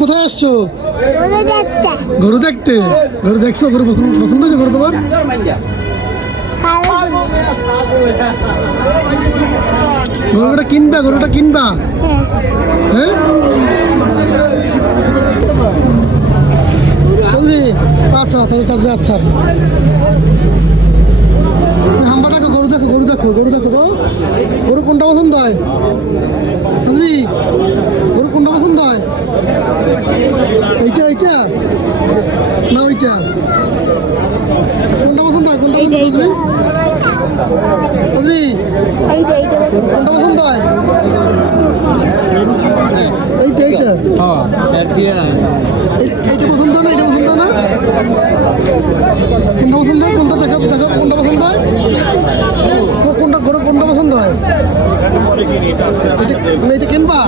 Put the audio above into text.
কোথায় আসছো? গরু দেখতে। গরু দেখছো? গরু পছন্দ হয়েছে গরু তোমার? গরুটা কিনবা? গরুটা কিনবা? হ্যাঁ আচ্ছা তাহলে তাহলে আচ্ছা হাম্বা দেখো, গরু দেখো, গরু দেখো, গরু দেখো তো। গরু কোনটা পছন্দ হয়? গরু কোনটা পছন্দ হয়? এইটা এইটা না ওইটা? কোনটা পছন্দ হয়? কোনটা পছন্দ হয়? কোনটা পছন্দ হয়? এইটা এইটা এইটা পছন্দ না? এটা পছন্দ না? কোনটা পছন্দ হয়? কোনটা দেখা দেখা কোনটা পছন্দ হয়? কোনটা গরু কোনটা পছন্দ হয়? এটা কিনবা?